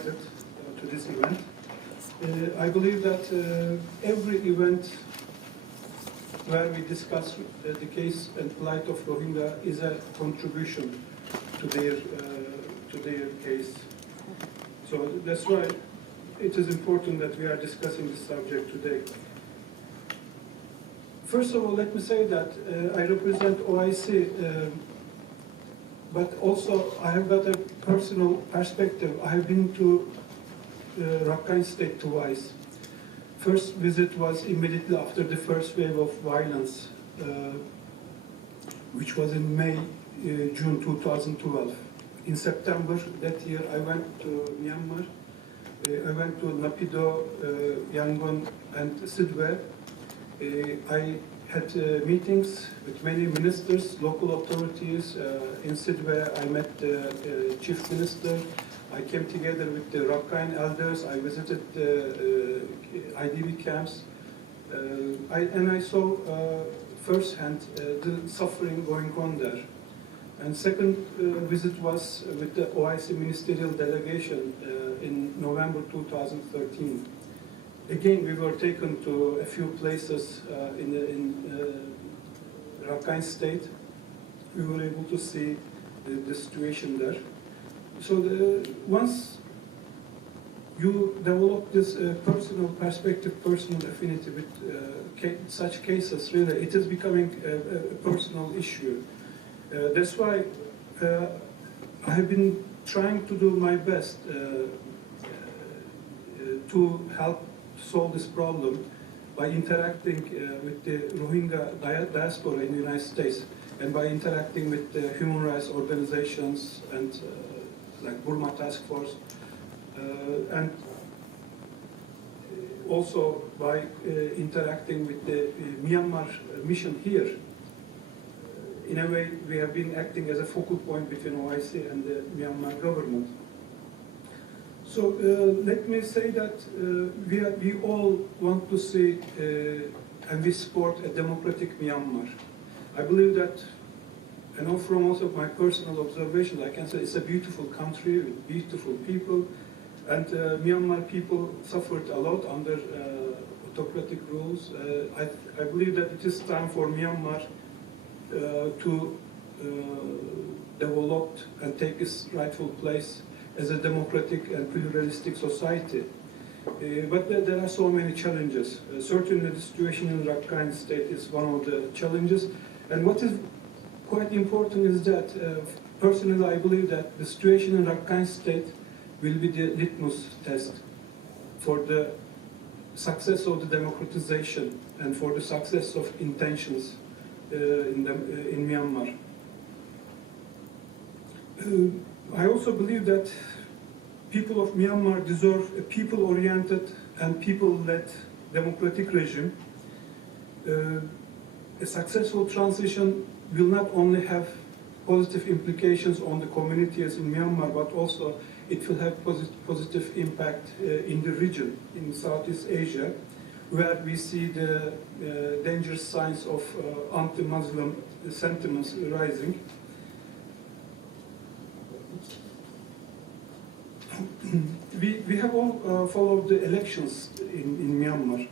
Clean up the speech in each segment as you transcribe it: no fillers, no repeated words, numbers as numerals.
invited to this event. I believe that every event where we discuss the case and plight of Rohingya is a contribution to their case. So that's why it is important that we are discussing this subject today. First of all, let me say that I represent OIC, but also I have got a personal perspective. I have been to Rakhine State twice. First visit was immediately after the first wave of violence, which was in June 2012. In September that year, I went to Myanmar. I went to Naypyidaw, Yangon, and Sidwe. I had meetings with many ministers, local authorities. In Sidwe, I met the chief minister. I came together with the Rakhine elders. I visited the IDP camps. And I saw firsthand the suffering going on there. And second visit was with the OIC ministerial delegation in November 2013. Again, we were taken to a few places in Rakhine State. We were able to see the situation there. So once you develop this personal perspective, personal affinity with such cases, really, it is becoming a personal issue. That's why I have been trying to do my best to help solve this problem by interacting with the Rohingya diaspora in the United States and by interacting with the human rights organizations and like Burma Task Force and also by interacting with the Myanmar mission here. In a way, we have been acting as a focal point between OIC and the Myanmar government. So let me say that we all want to see and we support a democratic Myanmar. I believe that, and all from also my personal observations, I can say it's a beautiful country with beautiful people, and Myanmar people suffered a lot under autocratic rules. I believe that it is time for Myanmar to develop and take its rightful place as a democratic and pluralistic society. But there are so many challenges. Certainly the situation in Rakhine State is one of the challenges. And what is quite important is that, personally I believe that the situation in Rakhine State will be the litmus test for the success of the democratization and for the success of intentions in Myanmar. I also believe that people of Myanmar deserve a people-oriented and people-led democratic regime. A successful transition will not only have positive implications on the communities in Myanmar, but also it will have positive impact in the region, in Southeast Asia, where we see the dangerous signs of anti-Muslim sentiments rising. We have all followed the elections in Myanmar.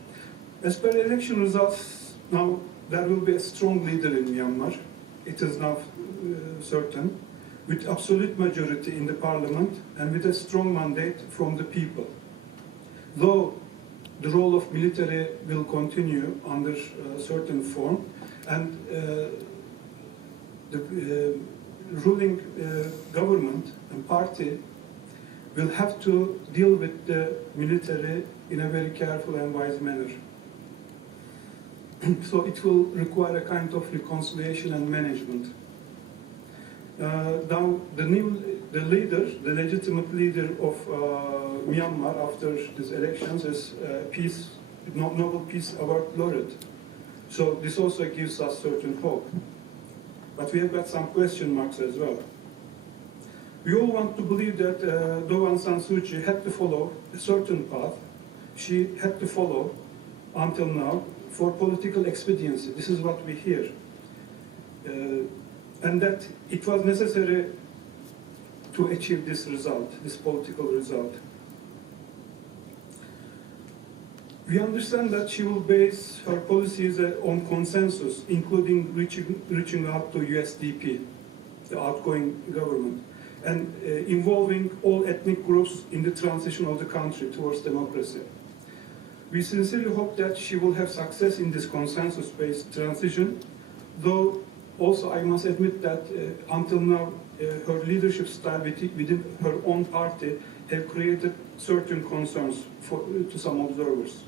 As per election results, now there will be a strong leader in Myanmar. It is now certain, with absolute majority in the parliament and with a strong mandate from the people. Though the role of military will continue under a certain form, and the ruling government and party will have to deal with the military in a very careful and wise manner. So it will require a kind of reconciliation and management. Now the leader, the legitimate leader of Myanmar after these elections is Nobel Peace Award laureate. So this also gives us certain hope. But we have got some question marks as well. We all want to believe that Aung San Suu Kyi had to follow a certain path. She had to follow until now for political expediency. This is what we hear. And that it was necessary to achieve this result, this political result. We understand that she will base her policies on consensus, including reaching out to USDP, the outgoing government, and involving all ethnic groups in the transition of the country towards democracy. We sincerely hope that she will have success in this consensus-based transition, though also I must admit that until now her leadership style within her own party have created certain concerns to some observers.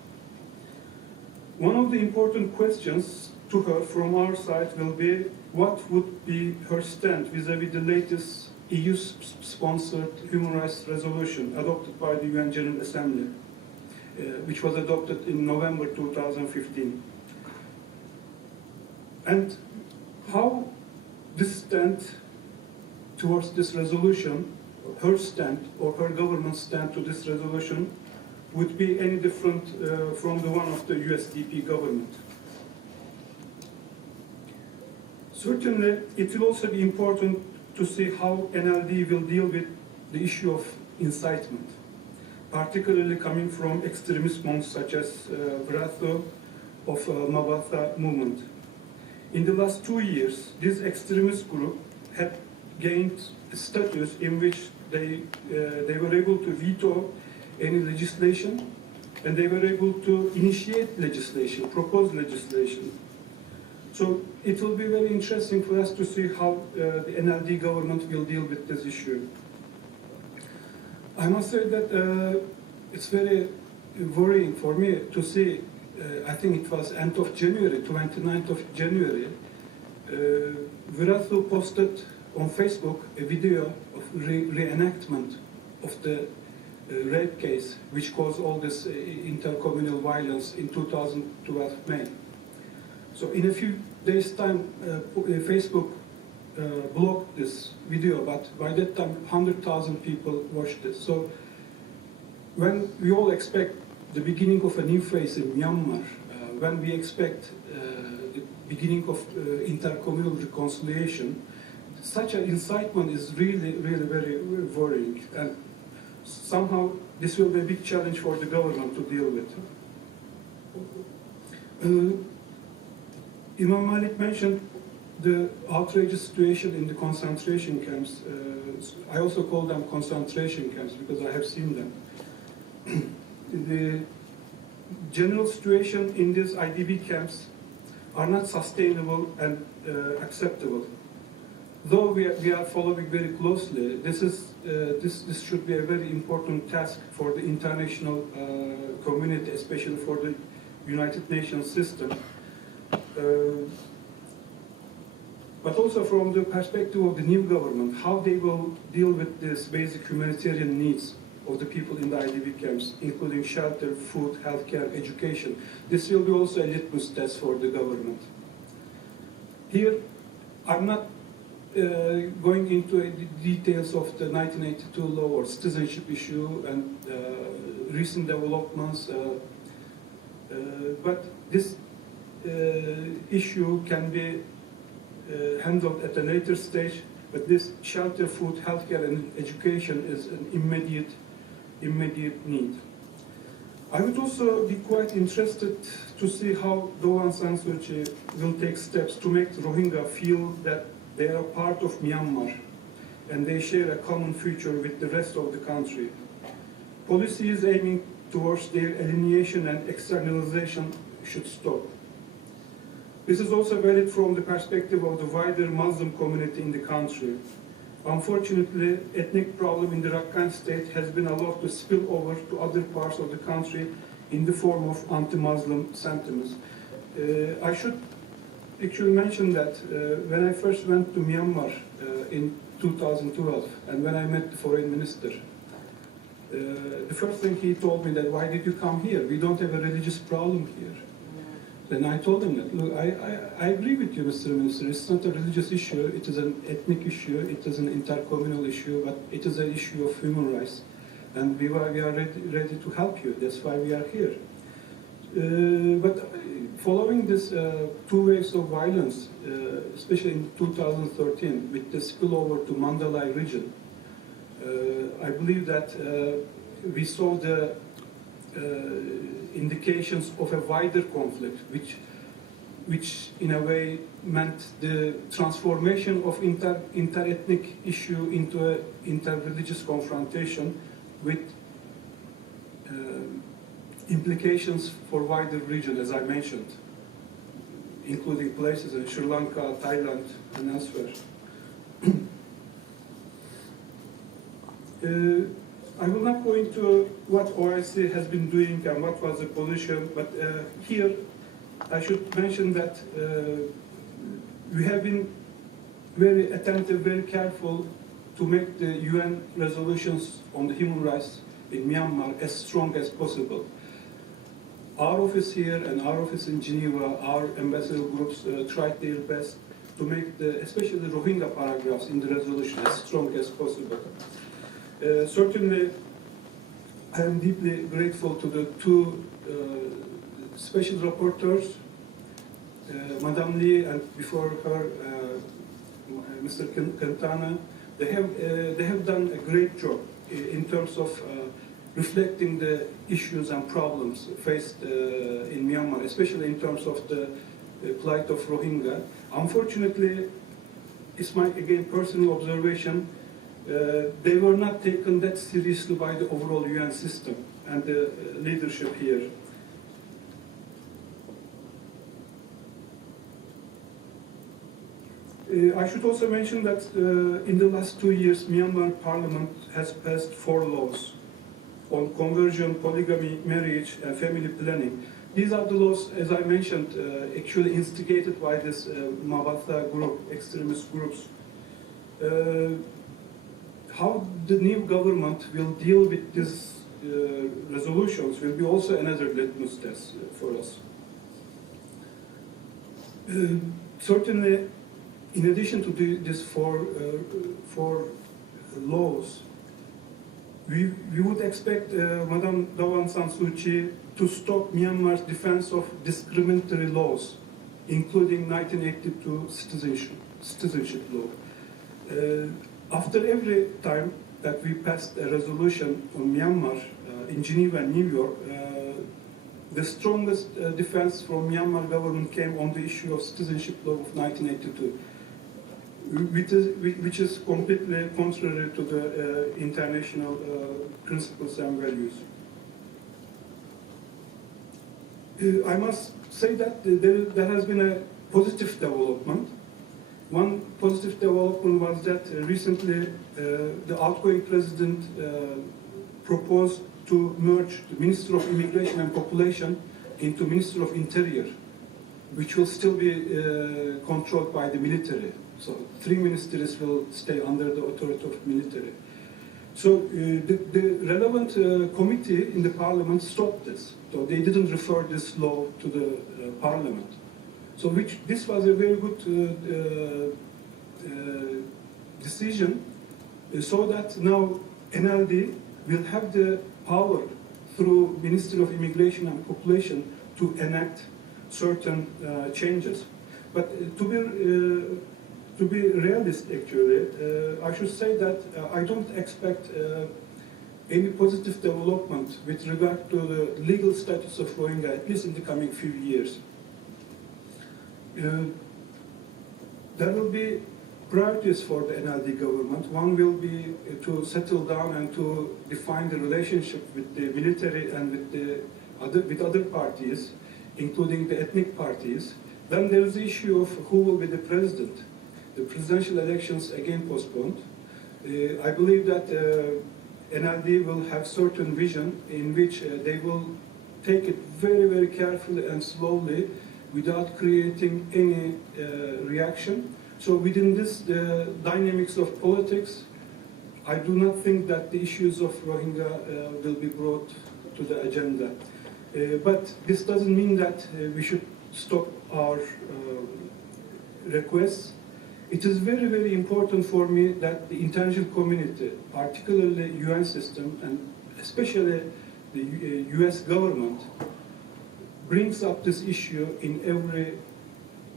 One of the important questions to her from our side will be what would be her stand vis-à-vis the latest EU-sponsored human rights resolution adopted by the UN General Assembly, which was adopted in November 2015. And how this stand towards this resolution, her stand or her government's stand to this resolution would be any different from the one of the USDP government. Certainly, it will also be important to see how NLD will deal with the issue of incitement, particularly coming from extremist monks such as Vratho of Mabatha movement. In the last 2 years, this extremist group had gained a status in which they were able to veto any legislation, and they were able to initiate legislation, propose legislation. So it will be very interesting for us to see how the NLD government will deal with this issue. I must say that it's very worrying for me to see, I think it was end of January, 29th of January, Vratho posted on Facebook a video of reenactment of the rape case, which caused all this intercommunal violence in 2012 May. So in a few days' time, Facebook blocked this video, but by that time, 100,000 people watched it. So when we all expect the beginning of a new phase in Myanmar, when we expect the beginning of intercommunal reconciliation, such an incitement is really, really very worrying. And somehow this will be a big challenge for the government to deal with. Imam Malik mentioned the outrageous situation in the concentration camps. I also call them concentration camps because I have seen them. The general situation in these IDP camps are not sustainable and acceptable. Though we are following very closely, this should be a very important task for the international community, especially for the United Nations system. But also from the perspective of the new government, how they will deal with these basic humanitarian needs of the people in the IDP camps, including shelter, food, healthcare, education. This will be also a litmus test for the government. Here, I'm not going into the details of the 1982 law or citizenship issue and recent developments, but this issue can be handled at a later stage. But this shelter, food, healthcare, and education is an immediate need. I would also be quite interested to see how Aung San Suu Kyi will take steps to make Rohingya feel that they are part of Myanmar and they share a common future with the rest of the country. Policies aiming towards their alienation and externalization should stop. This is also valid from the perspective of the wider Muslim community in the country. Unfortunately, ethnic problem in the Rakhine state has been allowed to spill over to other parts of the country in the form of anti-Muslim sentiments. I should actually mention that when I first went to Myanmar in 2012, and when I met the foreign minister, the first thing he told me that, why did you come here? We don't have a religious problem here. Then I told him that, look, I agree with you, Mr. Minister, it's not a religious issue, it is an ethnic issue, it is an intercommunal issue, but it is an issue of human rights. And we are ready to help you, that's why we are here. But following this 2 waves of violence, especially in 2013, with the spillover to Mandalay region, I believe that we saw the indications of a wider conflict, which in a way meant the transformation of inter-ethnic issue into an inter-religious confrontation with implications for wider region, as I mentioned, including places in Sri Lanka, Thailand, and elsewhere. I will not go into what OIC has been doing and what was the position, but here I should mention that we have been very attentive, very careful to make the UN resolutions on the human rights in Myanmar as strong as possible. Our office here and our office in Geneva, our ambassador groups tried their best to make especially the Rohingya paragraphs in the resolution as strong as possible. Certainly, I am deeply grateful to the two special rapporteurs, Madame Lee and before her, Mr. Quintana. They have done a great job in terms of reflecting the issues and problems faced in Myanmar, especially in terms of the plight of Rohingya. Unfortunately, it's my, again, personal observation, they were not taken that seriously by the overall UN system and the leadership here. I should also mention that in the last 2 years, Myanmar Parliament has passed 4 laws on conversion, polygamy, marriage, and family planning. These are the laws, as I mentioned, actually instigated by this Mabata group, extremist groups. How the new government will deal with these resolutions will be also another litmus test for us. Certainly, in addition to these four laws, we would expect Madame Daw Aung San Suu Kyi to stop Myanmar's defense of discriminatory laws, including 1982 citizenship law. After every time that we passed a resolution on Myanmar in Geneva and New York, the strongest defense from Myanmar government came on the issue of citizenship law of 1982, which is completely contrary to the international principles and values. I must say that there has been a positive development. One positive development was that recently the outgoing president proposed to merge the Minister of Immigration and Population into Minister of Interior, which will still be controlled by the military. So 3 ministries will stay under the authority of military. So the relevant committee in the parliament stopped this. So they didn't refer this law to the parliament. So this was a very good decision, so that now NLD will have the power through Ministry of Immigration and Population to enact certain changes. But to be realist, actually, I should say that I don't expect any positive development with regard to the legal status of Rohingya, at least in the coming few years. There will be priorities for the NLD government. One will be to settle down and to define the relationship with the military and with other parties, including the ethnic parties. Then there is the issue of who will be the president. The presidential elections again postponed. I believe that NLD will have certain vision in which they will take it very, very carefully and slowly without creating any reaction. So within this dynamics of politics, I do not think that the issues of Rohingya will be brought to the agenda. But this doesn't mean that we should stop our requests. It is very, very important for me that the international community, particularly UN system, and especially the US government, brings up this issue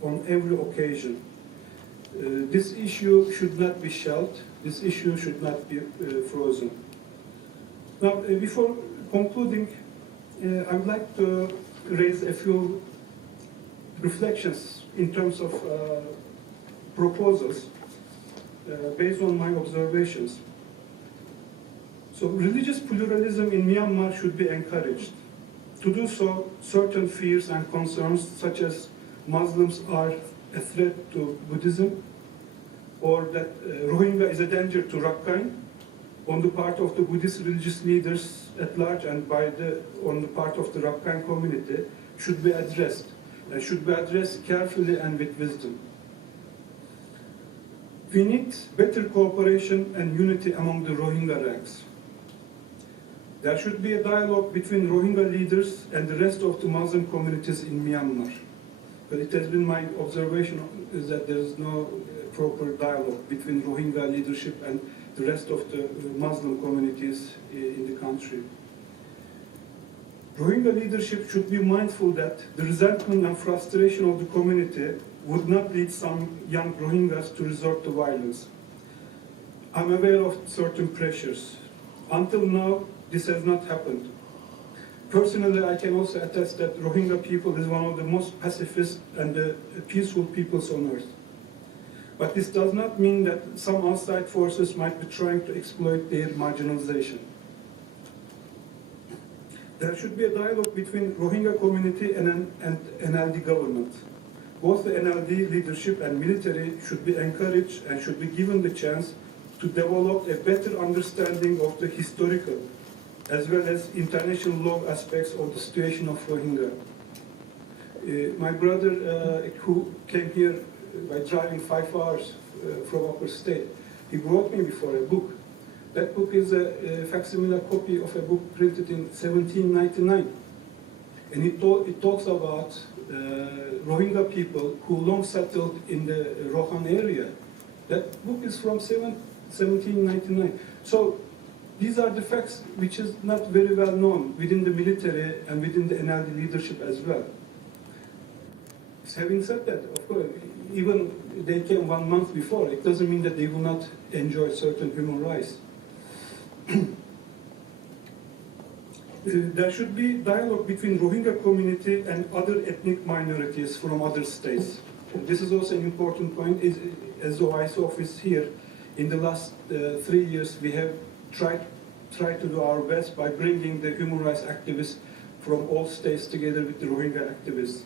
on every occasion. This issue should not be shelved. This issue should not be frozen. Now, before concluding, I would like to raise a few reflections in terms of proposals based on my observations. So religious pluralism in Myanmar should be encouraged. To do so, certain fears and concerns, such as Muslims are a threat to Buddhism, or that Rohingya is a danger to Rakhine, on the part of the Buddhist religious leaders at large and on the part of the Rakhine community, should be addressed, and should be addressed carefully and with wisdom. We need better cooperation and unity among the Rohingya ranks. There should be a dialogue between Rohingya leaders and the rest of the Muslim communities in Myanmar. But it has been my observation is that there is no proper dialogue between Rohingya leadership and the rest of the Muslim communities in the country. Rohingya leadership should be mindful that the resentment and frustration of the community would not lead some young Rohingyas to resort to violence. I'm aware of certain pressures. Until now, this has not happened. Personally, I can also attest that Rohingya people is one of the most pacifist and peaceful peoples on earth. But this does not mean that some outside forces might be trying to exploit their marginalization. There should be a dialogue between Rohingya community and NLD government. Both the NLD leadership and military should be encouraged and should be given the chance to develop a better understanding of the historical as well as international law aspects of the situation of Rohingya. My brother, who came here by driving 5 hours from upper state, he brought me before a book. That book is a facsimile copy of a book printed in 1799. And it talks about Rohingya people who long settled in the Rohan area. That book is from 1799. So these are the facts which is not very well known within the military and within the NLD leadership as well. Having said that, of course, even they came 1 month before, it doesn't mean that they will not enjoy certain human rights. There should be dialogue between Rohingya community and other ethnic minorities from other states. This is also an important point. As the OIC office here, in the last 3 years, we have tried to do our best by bringing the human rights activists from all states together with the Rohingya activists.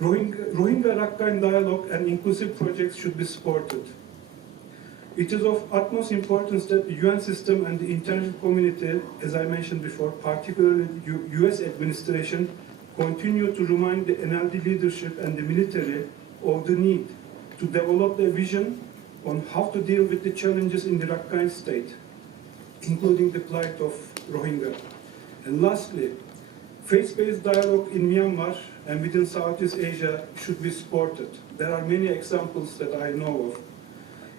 Rohingya Rakhine dialogue and inclusive projects should be supported. It is of utmost importance that the UN system and the international community, as I mentioned before, particularly the US administration, continue to remind the NLD leadership and the military of the need to develop a vision on how to deal with the challenges in the Rakhine state, including the plight of Rohingya. And lastly, faith-based dialogue in Myanmar and within Southeast Asia should be supported. There are many examples that I know of.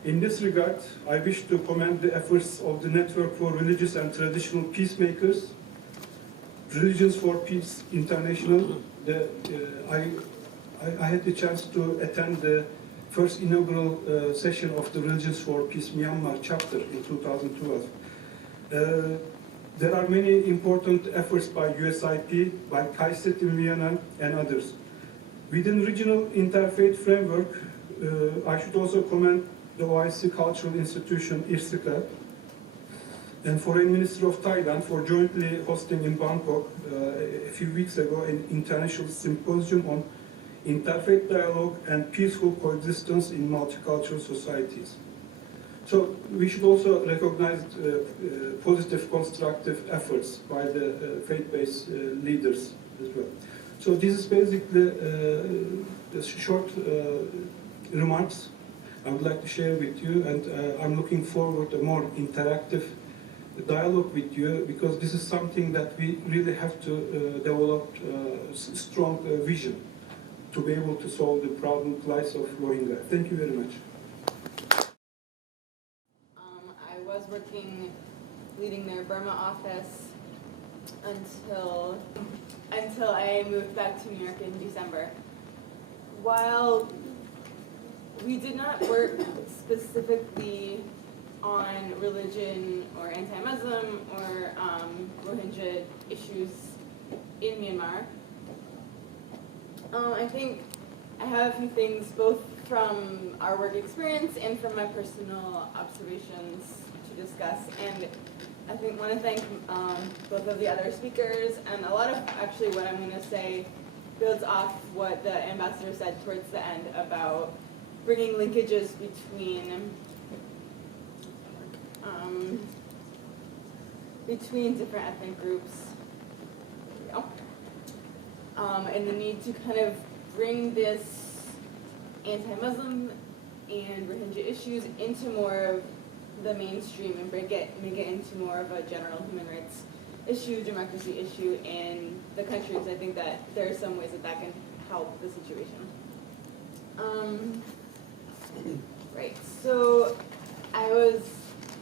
In this regard, I wish to commend the efforts of the Network for Religious and Traditional Peacemakers, Religions for Peace International. I had the chance to attend the first inaugural session of the Religions for Peace Myanmar chapter in 2012. There are many important efforts by USIP, by KAISET in Vienna, and others. Within regional interfaith framework, I should also commend the OIC Cultural Institution, IRSICA, and Foreign Ministry of Thailand for jointly hosting in Bangkok a few weeks ago an international symposium on interfaith dialogue and peaceful coexistence in multicultural societies. So we should also recognize positive, constructive efforts by the faith-based leaders as well. So this is basically the short remarks I would like to share with you, and I'm looking forward to a more interactive dialogue with you, because this is something that we really have to develop strong vision to be able to solve the problem lies of Rohingya. Thank you very much. I was leading their Burma office until I moved back to New York in December. While we did not work specifically on religion or anti-Muslim or Rohingya issues in Myanmar. I think I have a few things both from our work experience and from my personal observations to discuss. And I think I want to thank both of the other speakers, and a lot of actually what I'm going to say builds off what the ambassador said towards the end about bringing linkages between different ethnic groups. There we go. And the need to kind of bring this anti-Muslim and Rohingya issues into more of the mainstream and make it into more of a general human rights issue, democracy issue in the country. So I think that there are some ways that can help the situation. Right, so I was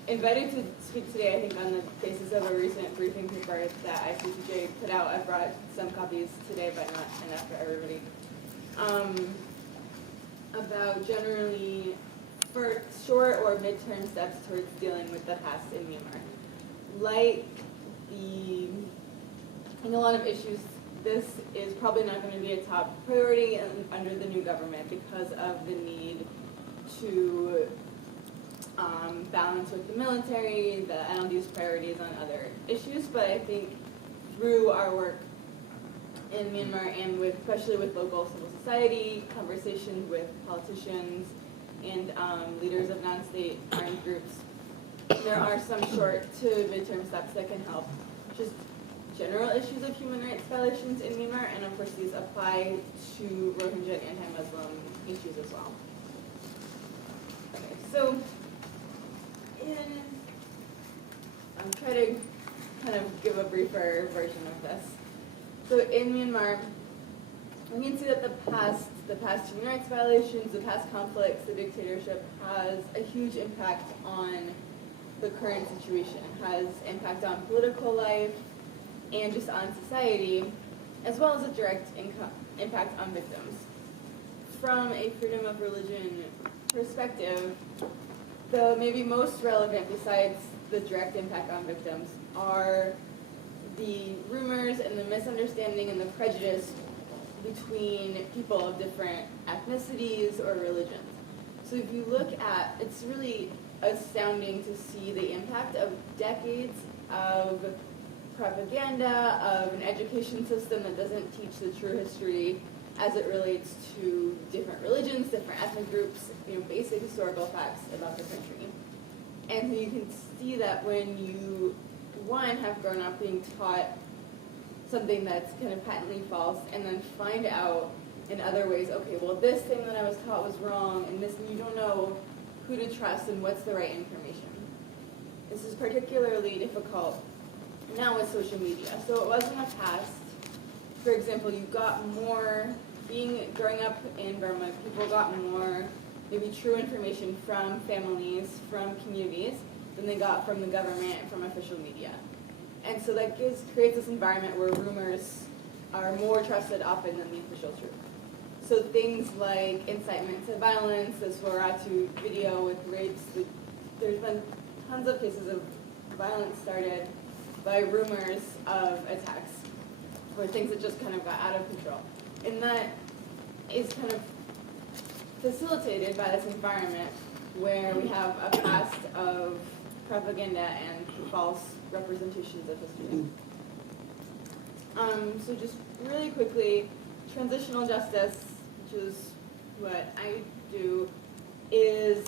invited to speak today, I think, on the basis of a recent briefing paper that ICTJ put out. I brought some copies today, but not enough for everybody. About generally for short or midterm steps towards dealing with the past in Myanmar. Like in a lot of issues, this is probably not going to be a top priority under the new government because of the need to balance with the military, the NLD's priorities on other issues. But I think through our work in Myanmar and especially with local civil society, conversations with politicians and leaders of non-state armed groups, there are some short to midterm steps that can help just general issues of human rights violations in Myanmar, and of course these apply to Rohingya and anti-Muslim issues as well. Okay, so I'll try to kind of give a briefer version of this. So in Myanmar, we can see that the past human rights violations, the past conflicts, the dictatorship has a huge impact on the current situation, has impact on political life and just on society, as well as a direct impact on victims. From a freedom of religion perspective, the maybe most relevant besides the direct impact on victims are the rumors and the misunderstanding and the prejudice between people of different ethnicities or religions. So if you look at, it's really astounding to see the impact of decades of propaganda, of an education system that doesn't teach the true history as it relates to different religions, different ethnic groups, basic historical facts about the country. And so you can see that when you, one, have grown up being taught something that's kind of patently false, and then find out in other ways, okay, well, this thing that I was taught was wrong, and this, you don't know who to trust and what's the right information. This is particularly difficult now with social media. So it was in the past, for example, you got more, growing up in Burma, people got more maybe true information from families, from communities, than they got from the government and from official media. And so that creates this environment where rumors are more trusted often than the official truth. So things like incitement to violence, the Swaratu video with rapes, there's been tons of cases of violence started by rumors of attacks, or things that just kind of got out of control. And that is kind of facilitated by this environment where we have a past of propaganda and false representations of history. So just really quickly, transitional justice, which is what I do, is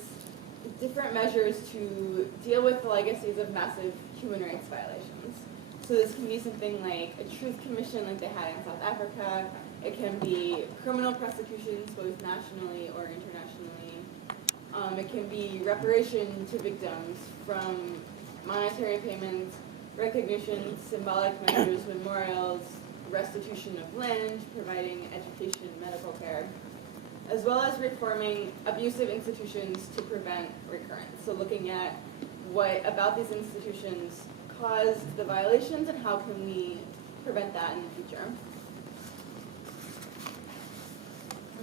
different measures to deal with the legacies of massive human rights violations. So this can be something like a truth commission like they had in South Africa. It can be criminal prosecutions, both nationally or internationally. It can be reparation to victims from monetary payments, recognition, symbolic measures, memorials, restitution of land, providing education, medical care, as well as reforming abusive institutions to prevent recurrence. So looking at what about these institutions caused the violations and how can we prevent that in the future.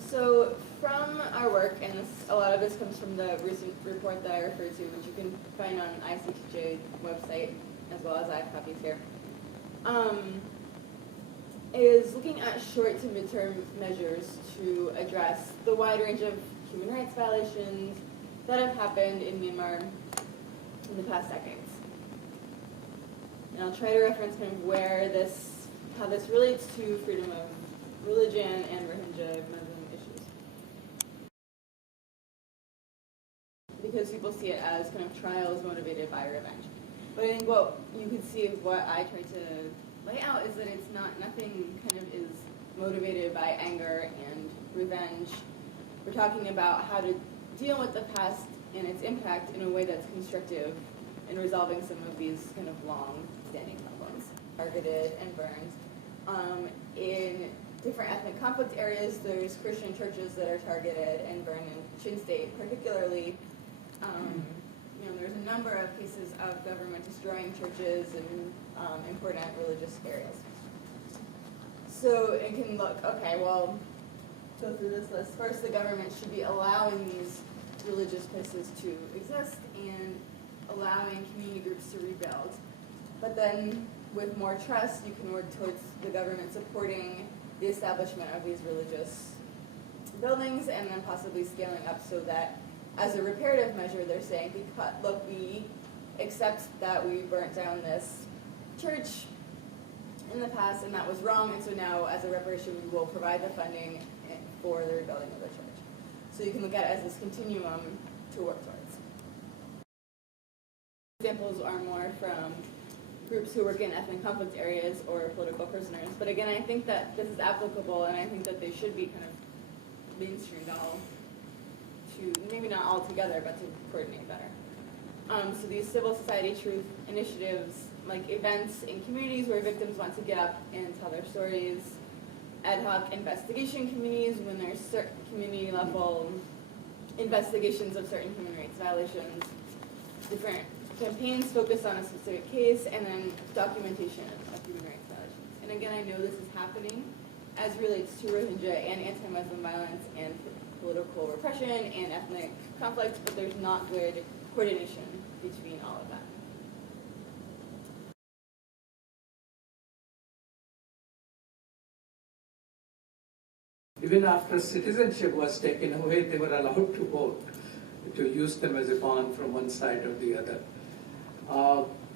So from our work, and a lot of this comes from the recent report that I referred to, which you can find on ICTJ website, as well as I have copies here. is looking at short to midterm measures to address the wide range of human rights violations that have happened in Myanmar in the past decades. And I'll try to reference kind of how this relates to freedom of religion and Rohingya Muslim issues. Because people see it as kind of trials motivated by revenge. But I think what you can see of what I tried to lay out is that it's nothing kind of is motivated by anger and revenge. We're talking about how to deal with the past and its impact in a way that's constructive in resolving some of these kind of long-standing problems. Targeted and burned. In different ethnic conflict areas, there's Christian churches that are targeted and burned in Chin State particularly. There's a number of cases of government destroying churches and important religious areas. So it can look, okay, well, go through this list. First, the government should be allowing these religious places to exist and allowing community groups to rebuild. But then, with more trust, you can work towards the government supporting the establishment of these religious buildings and then possibly scaling up so that as a reparative measure, they're saying, look, we accept that we burnt down this church in the past and that was wrong, and so now as a reparation we will provide the funding for the rebuilding of the church. So you can look at it as this continuum to work towards. Examples are more from groups who work in ethnic conflict areas or political prisoners. But again, I think that this is applicable, and I think that they should be kind of mainstreamed all to, maybe not all together, but to coordinate better. So these civil society truth initiatives, like events in communities where victims want to get up and tell their stories, ad hoc investigation committees when there's certain community level investigations of certain human rights violations, different campaigns focused on a specific case, and then documentation of human rights violations. And again, I know this is happening as relates to Rohingya and anti-Muslim violence and political repression and ethnic conflict, but there's not good coordination between all of that. Even after citizenship was taken away, they were allowed to vote, to use them as a pawn from one side or the other.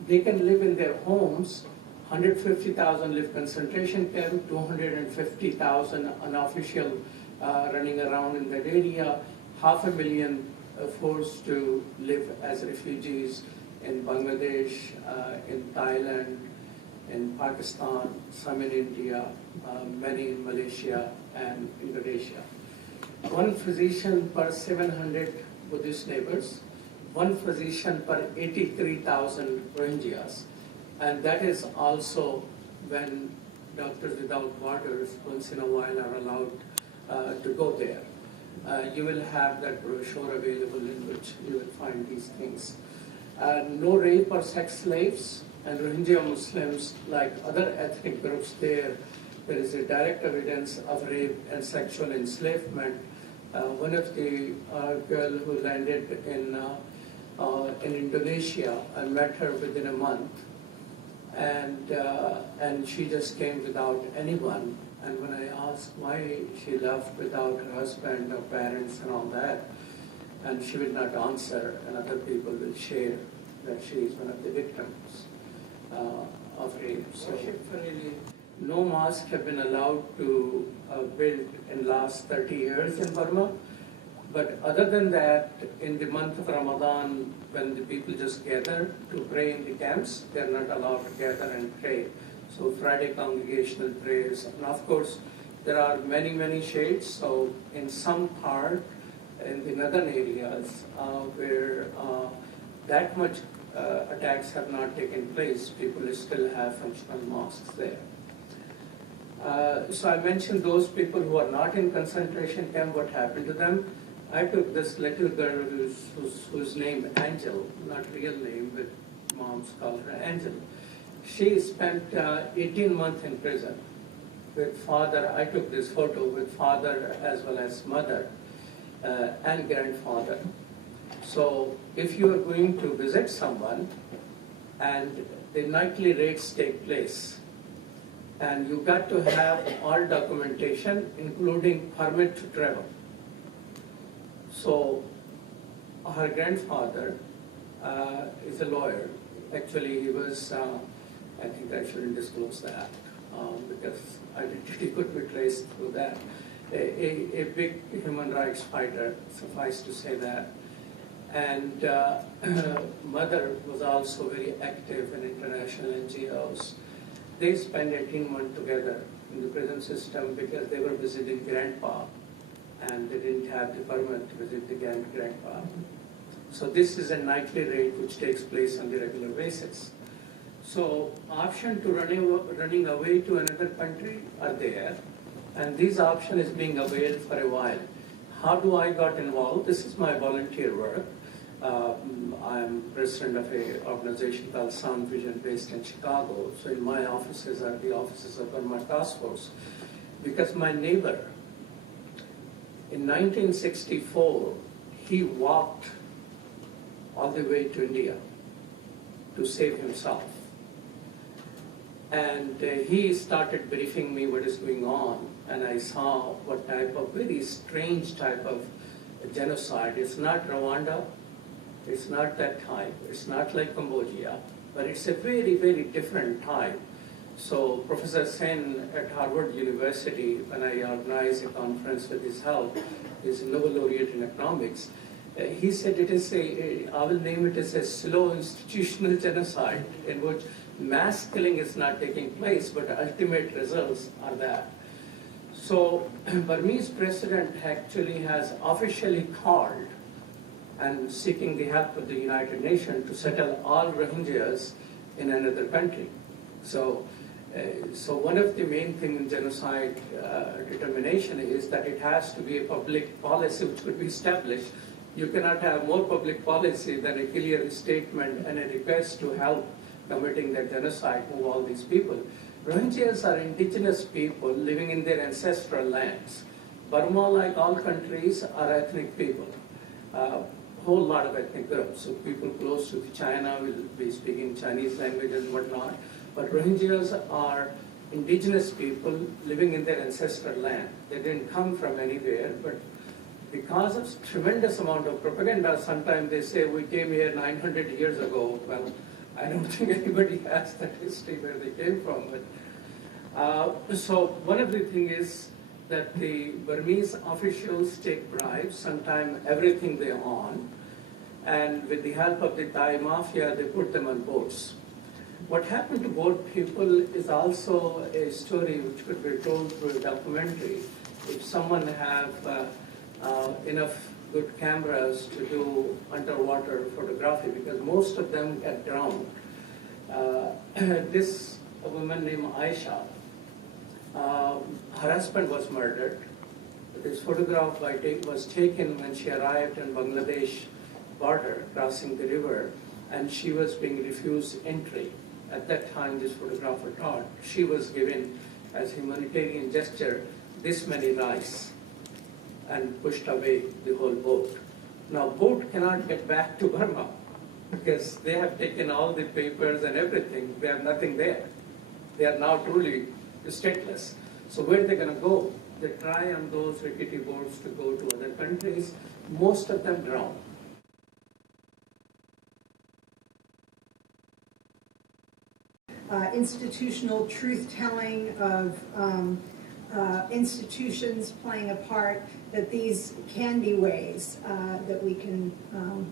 They can live in their homes. 150,000 live concentration camp, 250,000 unofficial running around in that area, 500,000 forced to live as refugees in Bangladesh, in Thailand, in Pakistan, some in India, many in Malaysia and Indonesia. One physician per 700 Buddhist neighbors, one physician per 83,000 Rohingyas. And that is also when Doctors Without Borders once in a while are allowed to go there. You will have that brochure available in which you will find these things. No rape or sex slaves, and Rohingya Muslims, like other ethnic groups there is a direct evidence of rape and sexual enslavement. One of the girl who landed in Indonesia, I met her within a month, and she just came without anyone. And when I asked why she left without her husband or parents and all that, and she will not answer, and other people will share that she is one of the victims of rape. So, no mosques have been allowed to build in last 30 years in Burma. But other than that, in the month of Ramadan, when the people just gather to pray in the camps, they're not allowed to gather and pray. So Friday congregational prayers. And of course, there are many, many shades. So in some part, in the northern areas, where that much attacks have not taken place, people still have functional mosques there. So I mentioned those people who are not in concentration camp, what happened to them. I took this little girl whose name Angel, not real name, but moms call her Angel. She spent 18 months in prison with father. I took this photo with father as well as mother and grandfather. So if you are going to visit someone and the nightly raids take place, And you got to have all documentation, including permit to travel. So her grandfather is a lawyer. Actually, he was, I think I shouldn't disclose that because identity could be traced through that. A big human rights fighter, suffice to say that. And mother was also very active in international NGOs. They spent 18 months together in the prison system because they were visiting grandpa and they didn't have the permit to visit the grandpa. So this is a nightly raid which takes place on the regular basis. So option to running away to another country are there, and this option is being availed for a while. How do I got involved? This is my volunteer work. I'm president of an organization called Sound Vision based in Chicago. So in my offices are the offices of Burma Task Force. Because my neighbor, in 1964, he walked all the way to India to save himself. And he started briefing me what is going on, and I saw what type of very strange type of genocide. It's not Rwanda, it's not that type, it's not like Cambodia, but it's a very, very different type. So Professor Sen at Harvard University, when I organized a conference with his help, he's a Nobel laureate in economics, he said it is I will name it as a slow institutional genocide in which mass killing is not taking place, but ultimate results are that. So Burmese president actually has officially called and seeking the help of the United Nations to settle all Rohingyas in another country. So one of the main things in genocide determination is that it has to be a public policy which could be established. You cannot have more public policy than a clear statement and a request to help committing the genocide of all these people. Rohingyas are indigenous people living in their ancestral lands. Burma, like all countries, are ethnic people. Whole lot of ethnic groups. So people close to China will be speaking Chinese language and whatnot. But Rohingyas are indigenous people living in their ancestral land. They didn't come from anywhere, but because of tremendous amount of propaganda, sometimes they say we came here 900 years ago. Well, I don't think anybody has that history where they came from. But, so one of the things is that the Burmese officials take bribes, sometimes everything they own, and with the help of the Thai mafia, they put them on boats. What happened to boat people is also a story which could be told through a documentary. If someone have enough good cameras to do underwater photography, because most of them get drowned. This woman named Aisha, her husband was murdered. This photograph was taken when she arrived in Bangladesh border, crossing the river, and she was being refused entry. At that time, this photographer thought she was given as humanitarian gesture this many rice and pushed away the whole boat. Now, boat cannot get back to Burma because they have taken all the papers and everything. They have nothing there. They are now truly stateless. So where are they going to go? They try on those rickety boats to go to other countries. Most of them drown. Institutional truth-telling of institutions playing a part, that these can be ways that we can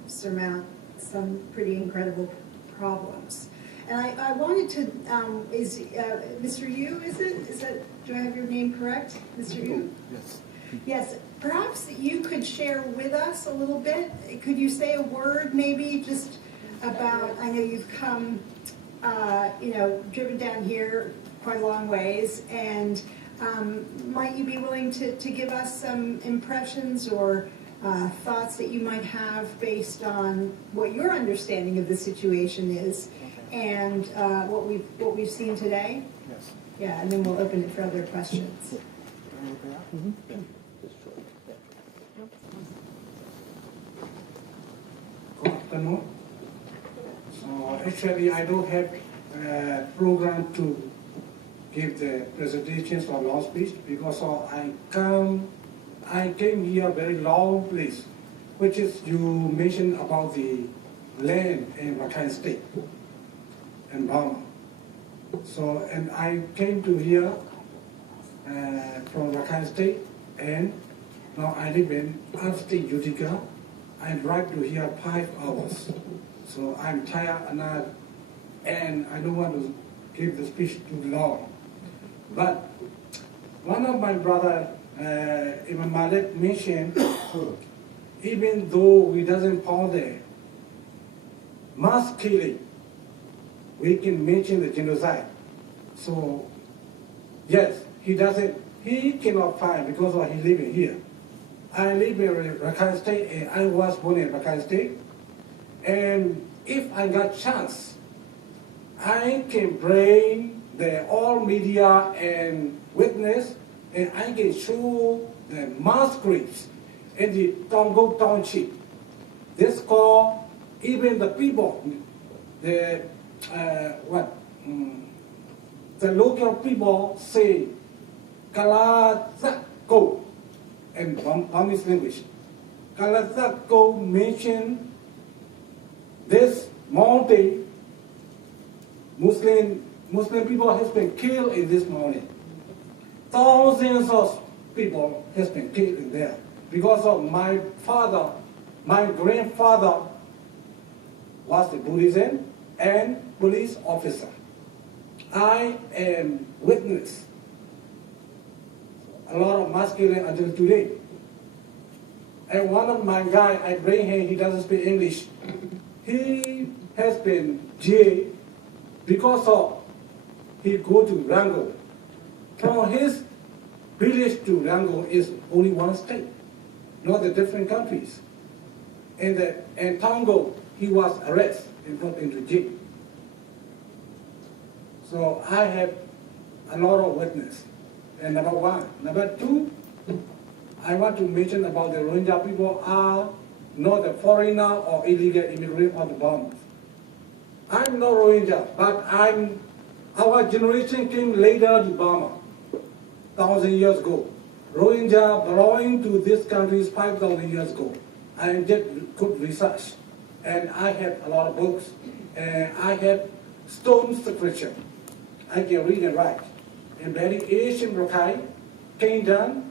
surmount some pretty incredible problems. And I wanted to, Mr. Yu, is that, do I have your name correct, Mr. Yu? Yes. Yes, perhaps you could share with us a little bit. Could you say a word maybe just about, I know you've come, driven down here quite a long ways, and might you be willing to give us some impressions or thoughts that you might have based on what your understanding of the situation is, and what we've seen today? Yes. Yeah, and then we'll open it for other questions. Good afternoon. So actually I don't have a program to give the presentation or long speech because I came here very long place, which is you mentioned about the land in Rakhine State and Burma. So, and I came to here from Rakhine State, and now I live in upstate Utica. I drive to here 5 hours. So I'm tired and I don't want to give the speech too long. But one of my brother, Imam Malik, mentioned, even though we doesn't call the mass killing, we can mention the genocide. So yes, he cannot find because of he living here. I live in Rakhine State and I was born in Rakhine State. And if I got chance, I can bring the all media and witness, and I can show the mass graves in the Congo Township. This called even the people, the local people say Kalazako in Burmese language. Kalazako mentioned this mountain. Muslim people has been killed in this mountain. Thousands of people has been killed in there because of my grandfather was a Buddhism and police officer. I am witness a lot of mass killing until today. And one of my guy, I bring him, he doesn't speak English. He has been jailed because of he go to Rango. From his village to Rango is only one state, not the different countries. In Tongo, he was arrested and put into jail. So I have a lot of witness. And number one. Number two, I want to mention about the Rohingya people are not a foreigner or illegal immigrant of the Burma. I'm not Rohingya, but our generation came later to Burma, 1,000 years ago. Rohingya belonging to this country 5,000 years ago. I did good research, and I have a lot of books, and I have stone scripture. I can read and write. In very ancient Rakhine kingdom,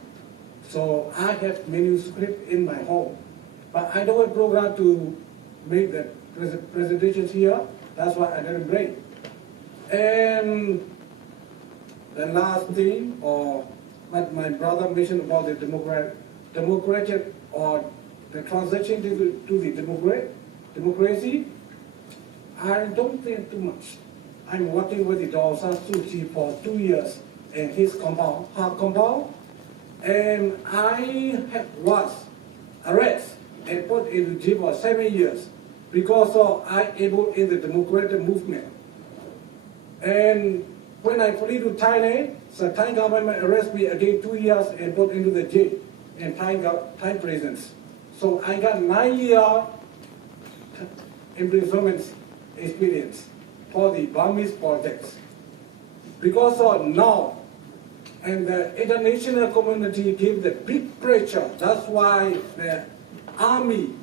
so I have manuscript in my home. But I don't have program to make the presentations here. That's why I didn't bring. And the last thing, or what my brother mentioned about the democratic or the transition to the democracy, I don't think too much. I'm working with the Aung San Suu Kyi for 2 years in his compound, her compound, and I was arrested and put into jail for 7 years because of I able in the democratic movement. And when I flee to Thailand, the Thai government arrested me again 2 years and put into the jail in Thai prisons. So I got 9 year imprisonment experience for the Burmese projects. Because of now, and the international community gave the big pressure. That's why the army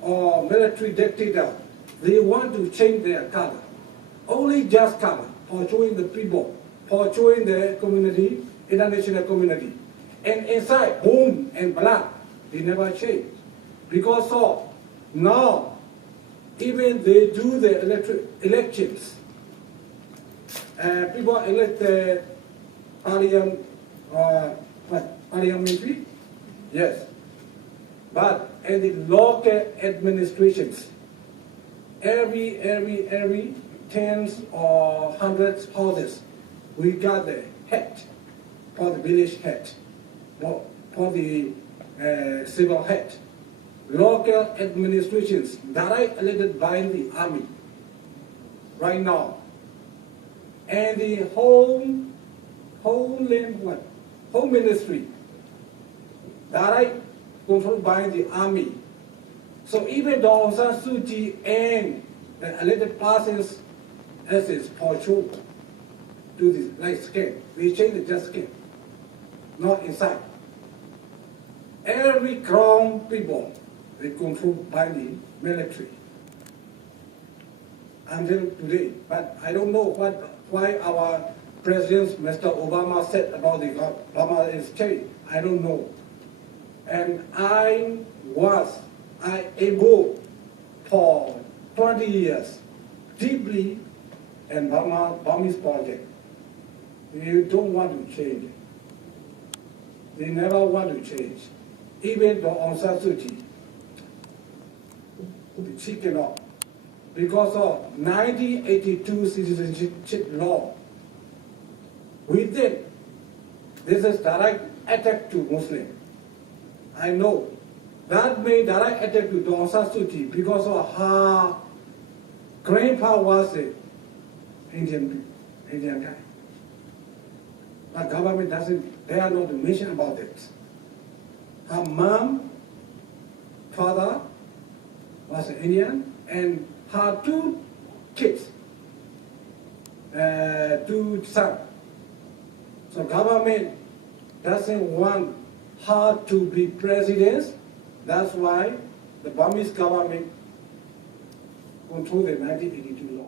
or military dictator, they want to change their color. Only just color for showing the people, for showing the community, international community. And inside, boom and blood, they never change. Because of now, even they do the elections. People elect the parliamentary, yes. But in the local administrations, every tens or hundreds houses, we got the head for the village head, for the civil head. Local administrations directly elected by the army right now. And the home ministry direct controlled by the army. So even though Aung San Suu Kyi and the elected persons as is for sure, do this, like skin. We change it just skin, not inside. Every crown people, they controlled by the military until today. But I don't know why our President, Mr. Obama, said about the Burma is changed. I don't know. And I able for 20 years deeply in Burmese project. You don't want to change. They never want to change. Even the Aung San Suu Kyi, she cannot. Because of 1982 citizenship law, we did. This is direct attack to Muslim. I know. That made direct attack to Aung San Suu Kyi because of her grandpa was an Indian guy. But government doesn't, they are not mention about it. Her mom, father was an Indian, and her two kids, two sons. So government doesn't want her to be president. That's why the Burmese government controls the 1982 law.